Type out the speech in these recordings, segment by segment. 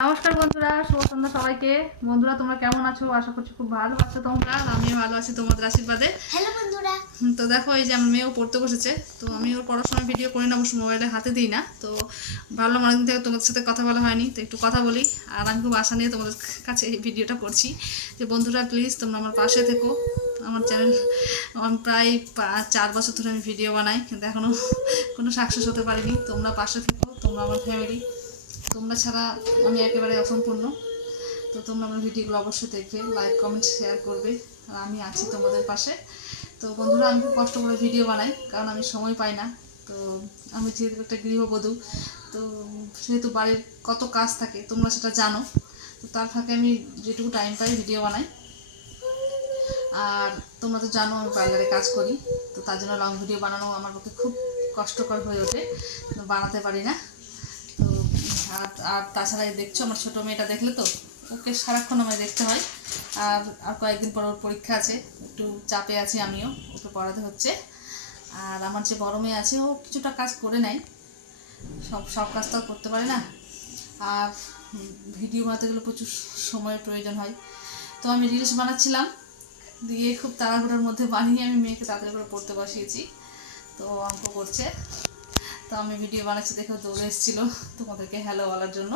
নমস্কার বন্ধুরা শুভ সন্ধ্যা সবাইকে। বন্ধুরা তোমরা কেমন আছো? আশা করছি খুব ভালো আছো তোমরা আমিও ভালো আছি তোমাদের আশীর্বাদে। হ্যালো বন্ধুরা। তো দেখো এই যে আমার মেয়েও পড়তে বসেছে তো আমি ওর পড়ার সময় ভিডিও করি না অবশ্য মোবাইলে হাতে দিই না। তো ভালো অনেকদিন থেকে তোমাদের সাথে কথা বলা হয়নি তো একটু কথা বলি। আর আমি খুব আশা নিয়ে তোমাদের কাছে এই ভিডিওটা করছি। যে বন্ধুরা প্লিজ তোমরা আমার পাশে থেকো। আমার চ্যানেল আমি প্রায় চার বছর ধরে আমি ভিডিও বানাই কিন্তু এখনও কোনো সাকসেস হতে পারিনি। তোমরা পাশে থেকো তোমরা আমার ফ্যামিলি তোমরা ছাড়া আমি একেবারে অসম্পূর্ণ। তো তোমরা আমার ভিডিওগুলো অবশ্যই দেখবে লাইক কমেন্ট শেয়ার করবে। আর আমি আছি তোমাদের পাশে। তো বন্ধুরা, আমি খুব কষ্ট করে ভিডিও বানাই, কারণ আমি সময় পাই না। তো আমি যেহেতু একটা গৃহবধূ, তো সেহেতু বাড়ির কত কাজ থাকে, তোমরা সেটা জানো। তো তার ফাঁকে আমি যেটুকু টাইম পাই ভিডিও বানাই। আর তোমরা তো জানো, আমি পার্লারে কাজ করি। তো তার জন্য লং ভিডিও বানানো আমার পক্ষে খুব কষ্টকর হয়ে ওঠে। বানাতে পারি না। আর আর তাছাড়া দেখছ আমার ছোটো মেয়েটা দেখলে তো? ওকে সারাক্ষণ আমায় দেখতে হয়। আর আর কয়েকদিন পর ওর পরীক্ষা আছে। একটু চাপে আছি আমিও, ওকে পড়াতে হচ্ছে। আর আমার যে বড় মেয়ে আছে, ও কিছুটা কাজ করে নেয়। সব সব কাজ তো করতে পারে না। আর ভিডিও বানাতে গেলে প্রচুর সময়ের প্রয়োজন হয়। তো আমি রিলস বানাচ্ছিলাম। দিয়ে খুব তাড়াহুড়োর মধ্যে বানিয়ে আমি মেয়েকে তাড়াতাড়ি করে পড়তে বসিয়েছি। তো অঙ্ক করছে। তো আমি ভিডিও বানাচ্ছি দেখে দৌড়ে এসেছিল তোমাদেরকে হ্যালো বলার জন্য।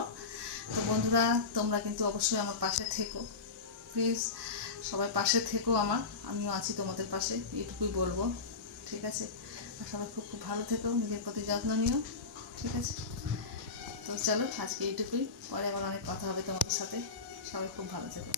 তো বন্ধুরা, তোমরা কিন্তু অবশ্যই আমার পাশে থেকো। প্লিজ সবাই পাশে থেকো আমার, আমিও আছি তোমাদের পাশে এইটুকুই বলব, ঠিক আছে? আর সবাই খুব খুব ভালো থেকো, নিজের প্রতি যত্ন নিও, ঠিক আছে? তো চলো, আজকে এইটুকুই পরে আবার অনেক কথা হবে তোমাদের সাথে। সবাই খুব ভালো থেকো।